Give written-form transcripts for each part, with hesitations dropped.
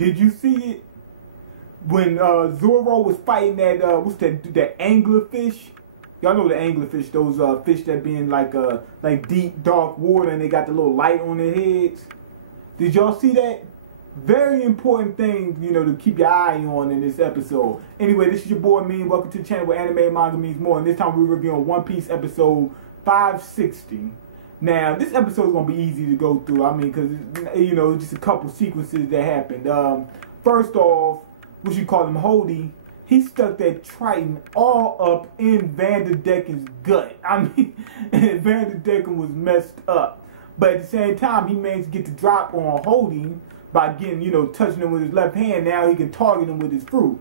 Did you see it when Zoro was fighting that what's that anglerfish? Y'all know the anglerfish, those fish that be in like deep dark water and they got the little light on their heads. Did y'all see that? Very important thing, you know, to keep your eye on in this episode. Anyway, this is your boy Mean. Welcome to the channel where anime and manga means more. And this time we're reviewing One Piece episode 560. Now, this episode is going to be easy to go through. I mean, because, you know, just a couple sequences that happened. First off, what you call him, Hody, he stuck that Triton all up in Vanderdecken's gut. I mean, Vanderdecken was messed up. But at the same time, he managed to get the drop on Hody by getting, you know, touching him with his left hand. Now he can target him with his fruit.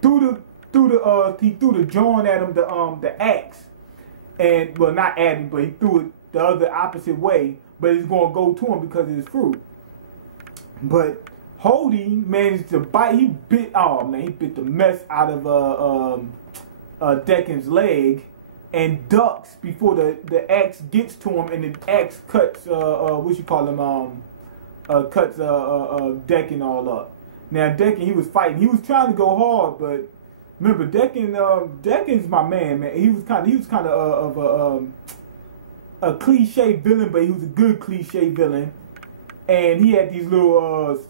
He threw the John at him, the axe. And, well, not at him, but he threw it the other opposite way, but it's going to go to him because of his fruit. But Hody managed to bite. He bit the mess out of Deccan's leg and ducks before the axe gets to him, and the axe cuts cuts Deccan all up. Now Deccan, he was fighting. He was trying to go hard, but remember Deccan's my man. He was kind of a cliche villain, but he was a good cliche villain. And he had these little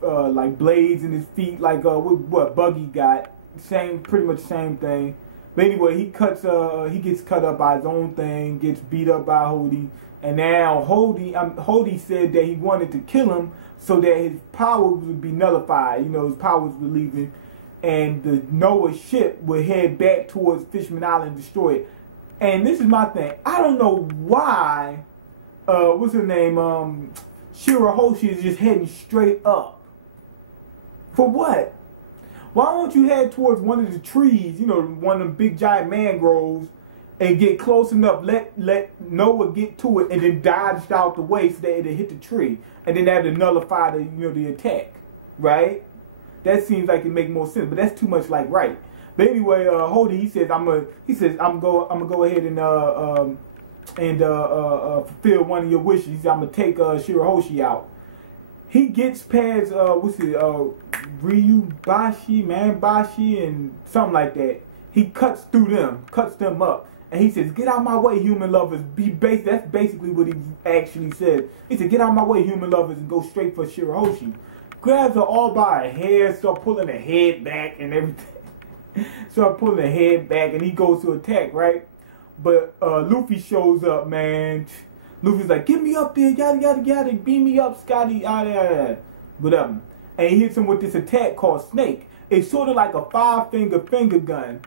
like blades in his feet, like what Buggy got. Pretty much the same thing. But anyway, he gets cut up by his own thing, gets beat up by Hody, and now Hody said that he wanted to kill him so that his powers would be nullified. You know, his powers were leaving, and the Noah ship would head back towards Fishman Island and destroy it. And this is my thing. I don't know why. What's her name? Shirahoshi is just heading straight up. For what? Why don't you head towards one of the trees, you know, one of them big giant mangroves, and get close enough, let Noah get to it, and then dodge out the way so that it'll hit the tree, and then that would nullify the attack, right? That seems like it make more sense, but that's too much like right. But anyway, Hody, he says I'm gonna go ahead and fulfill one of your wishes. He said, I'm gonna take Shirahoshi out. He gets past Ryubashi, Manbashi, and something like that. He cuts through them, cuts them up, and he says, "Get out my way, human lovers." That's basically what he actually said. He said, "Get out my way, human lovers," and go straight for Shirahoshi. Grabs her all by her hair, start pulling her head back and everything. Start pulling her head back, and he goes to attack, right? But Luffy shows up, man. Luffy's like, "Get me up there, yada yada yada, beam me up, Scotty, yada yada, whatever." And he hits him with this attack called Snake. It's sort of like a finger gun.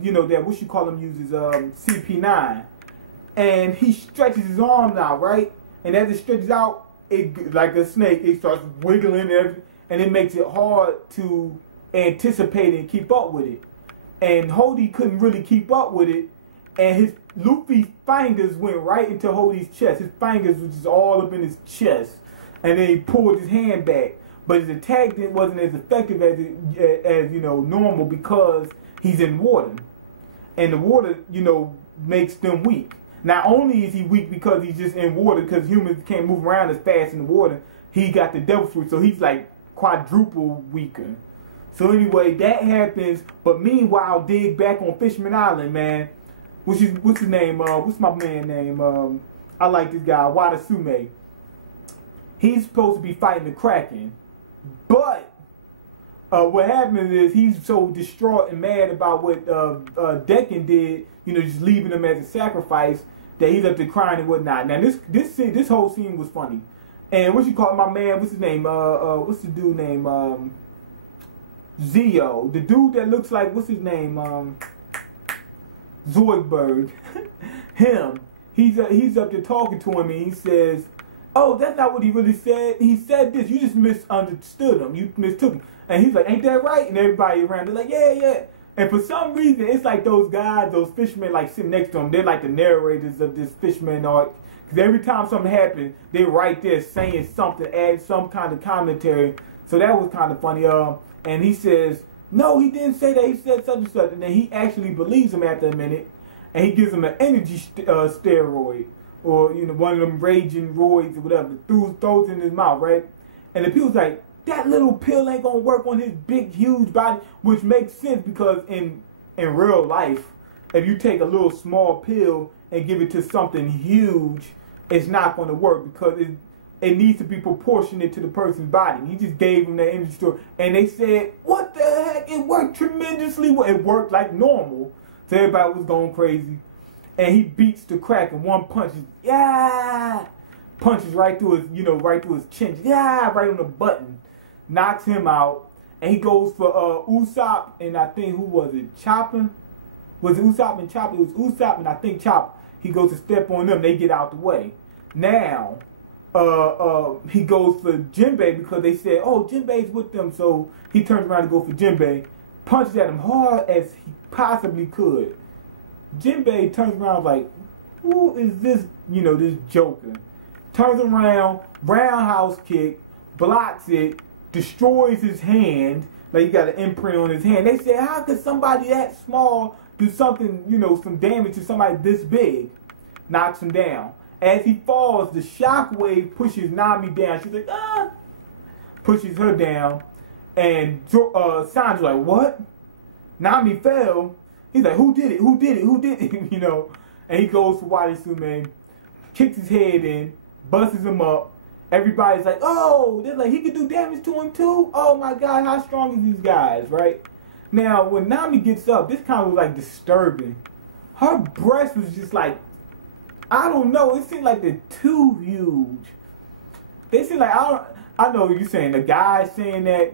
You know that what you call him uses CP9, and he stretches his arm out, right? And as it stretches out, it like a snake, it starts wiggling and it makes it hard to anticipate and keep up with it. And Hody couldn't really keep up with it, and Luffy's fingers went right into Hody's chest. His fingers was just all up in his chest, and then he pulled his hand back. But his attack wasn't as effective as you know, normal, because he's in water, and the water, you know, makes them weak. Not only is he weak because he's just in water, because humans can't move around as fast in the water. He got the devil fruit, so he's like quadruple weaker. So anyway, that happens. But meanwhile, dig back on Fishman Island, man. What's his name? What's my man name? I like this guy, Wadasume. He's supposed to be fighting the Kraken. But what happens is he's so distraught and mad about what Deccan did, you know, just leaving him as a sacrifice, that he's up to crying and whatnot. Now this whole scene was funny. And what you call my man? What's his name? What's the dude name? Zio, the dude that looks like, what's his name? Zoidberg. Him. He's up there talking to him, and he says, "Oh, that's not what he really said. He said this. You just misunderstood him. You mistook him." And he's like, "Ain't that right?" And everybody around, they're like, "Yeah, yeah." And for some reason, it's like those guys, those fishermen, like sitting next to him. They're like the narrators of this fisherman arc. Because every time something happens, they're right there saying something, add some kind of commentary. So that was kind of funny. And he says, "No, he didn't say that. He said such and such." And then he actually believes him after a minute, and he gives him an energy steroid, or, you know, one of them raging roids or whatever. Throws in his mouth, right? And the people's like, that little pill ain't gonna work on his big, huge body, which makes sense because in real life, if you take a little small pill and give it to something huge, it's not gonna work because it needs to be proportionate to the person's body. He just gave him that energy store, and they said, "What the heck? It worked tremendously well. It worked like normal." So everybody was going crazy, and he beats the crack in one punch. Yeah, punches right through his, right through his chin. Yeah, right on the button, knocks him out, and he goes for Usopp and I think who was it? Chopper? Was it Usopp and Chopper? It was Usopp and I think Chopper. He goes to step on them. They get out the way. Now. He goes for Jinbei because they said, "Oh, Jinbei's with them," so he turns around to go for Jinbei, punches at him hard as he possibly could. Jinbei turns around like, "Who is this? This Joker?" Turns around, roundhouse kick, blocks it, destroys his hand. Like he got an imprint on his hand. They said, "How could somebody that small do something? Some damage to somebody this big?" Knocks him down. As he falls, the shockwave pushes Nami down. She's like, ah! Pushes her down. And Sanji's like, what? Nami fell. He's like, who did it? Who did it? Who did it? And he goes for Wada Sume, kicks his head in, busts him up. Everybody's like, oh, they're like, he could do damage to him too? Oh my God, how strong are these guys, right? Now, when Nami gets up, this kind of was like disturbing. Her breast was just like, I don't know. It seemed like they're too huge. They seem like I know you saying the guy saying that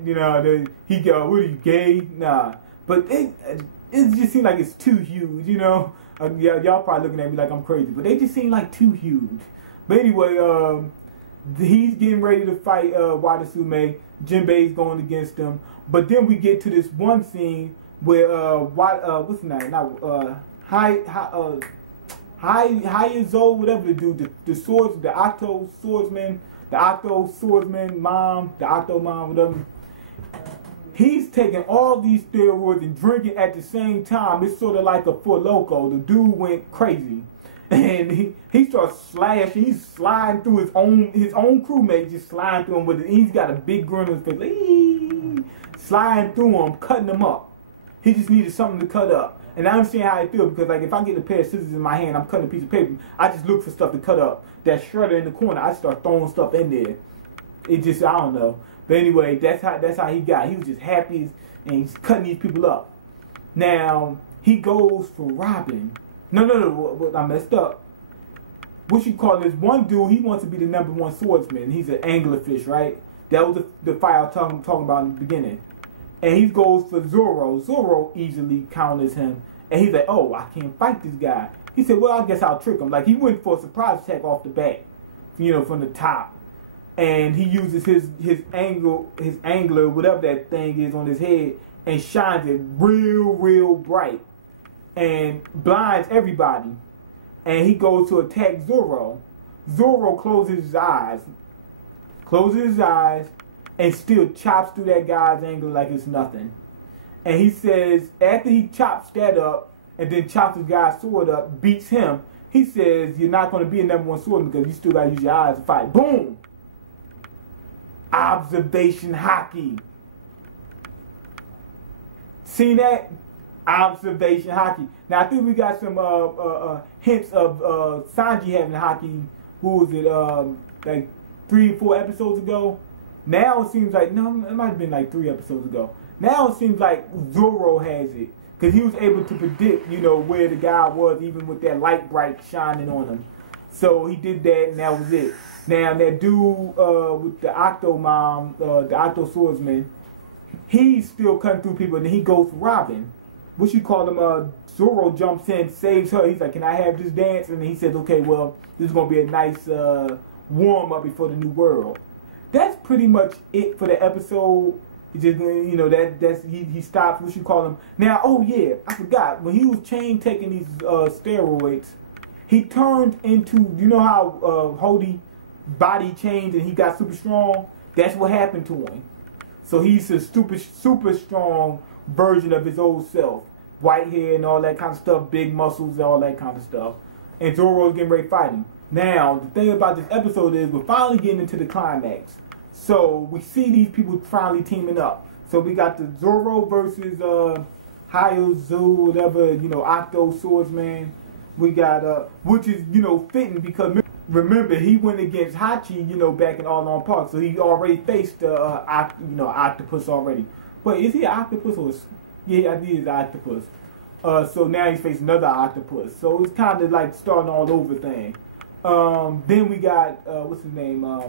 he go, what are you gay? Nah, but it just seemed like it's too huge. Y'all probably looking at me like I'm crazy, but they just seem like too huge. But anyway, he's getting ready to fight Wada Sume. Jinbei's going against him, but then we get to this one scene where what's the name? Hayazo, whatever the dude, the Swordsman, the Octomom, whatever. He's taking all these steroids and drinking at the same time. It's sort of like a Four Loko. The dude went crazy, and he starts slashing. He's sliding through his own crewmate, just sliding through him with it. He's got a big grin on his face, like, sliding through him, cutting them up. He just needed something to cut up. And I understand how I feel because, like, if I get a pair of scissors in my hand, I'm cutting a piece of paper, I just look for stuff to cut up. That shredder in the corner, I start throwing stuff in there. It just, I don't know. But anyway, that's how he got. He was just happy and he's cutting these people up. Now, he goes for Robin. No, I messed up. What you call this? One dude, he wants to be the #1 swordsman. He's an anglerfish, right? That was the fight I was talking about in the beginning. And he goes for Zoro. Zoro easily counters him. And he's like, oh, I can't fight this guy. He said, well, I guess I'll trick him. Like, he went for a surprise attack off the bat, from the top. And he uses his angler, whatever that thing is on his head, and shines it real bright. And blinds everybody. And he goes to attack Zoro. Zoro closes his eyes. And still chops through that guy's angler like it's nothing. And he says, after he chops that up, and then chops the guy's sword up, beats him, he says, you're not going to be a #1 swordsman because you still got to use your eyes to fight. Boom! Observation Haki. Seen that? Observation Haki. Now, I think we got some hints of Sanji having Haki, who was it, like 3 or 4 episodes ago? Now it seems like, no, it might have been like 3 episodes ago. Now it seems like Zoro has it. Because he was able to predict, where the guy was, even with that light bright shining on him. So he did that, and that was it. Now, that dude with the Octomom, the Octo Swordsman, he's still cutting through people, and then he goes for Robin. What you call him, Zoro jumps in, saves her. He's like, can I have this dance? And he says, okay, well, this is going to be a nice warm-up before the new world. That's pretty much it for the episode. He just, he stops. What you call him now? Oh yeah, I forgot. When he was taking these steroids, he turned into. You know how Hody body changed and he got super strong. That's what happened to him. So he's a super strong version of his old self. White hair and all that kind of stuff, big muscles, and all that kind of stuff. And Zoro's getting ready to fight him. Now, the thing about this episode is we're finally getting into the climax. So we see these people finally teaming up. So we got the Zoro versus Hyozu, whatever, you know, Octo Swordsman. We got which is, you know, fitting because remember he went against Haki, you know, back in All On Park, so he already faced octopus already. Wait, is he an octopus or? Yeah, I think he's an octopus. So now he's facing another octopus. So it's kind of like starting all over thing. Then we got what's his name? My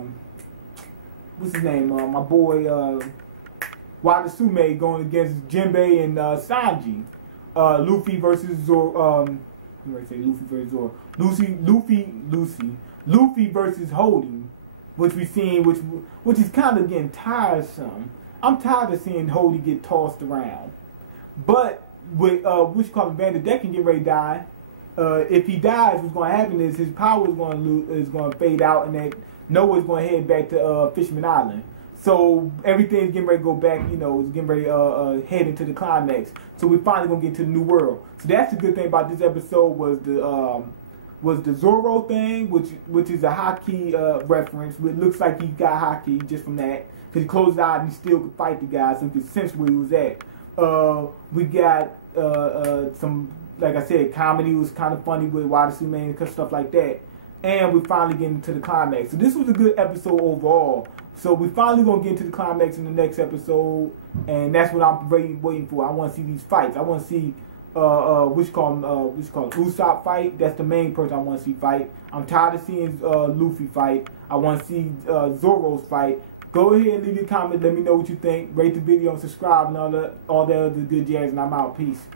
boy Wadasume going against Jinbei and Sanji. Luffy versus Zoro. Luffy versus Zoro. Luffy versus Holding, which we seen, which is kind of getting tiresome. I'm tired of seeing Holding get tossed around. But with Vander Decken getting ready to die, if he dies, what's going to happen is his power is going to fade out, and that Noah's going to head back to Fisherman Island. So everything's getting ready to go back, you know, it's getting ready to head into the climax. So we're finally going to get to the new world. So that's the good thing about this episode was the Zoro thing, which is a Haki reference. It looks like he got Haki just from that, because he closed out and he still could fight the guy, so he could sense where he was at. We got some, like I said, comedy was kind of funny with Wadasume and stuff like that. And we finally get into the climax. So this was a good episode overall. So we finally gonna get into the climax in the next episode, and that's what I'm waiting for. I want to see these fights. I want to see which called Usopp fight. That's the main person I want to see fight. I'm tired of seeing Luffy fight. I want to see Zoro's fight. Go ahead and leave your comment. Let me know what you think. Rate the video and subscribe and all that other good jazz. And I'm out. Peace.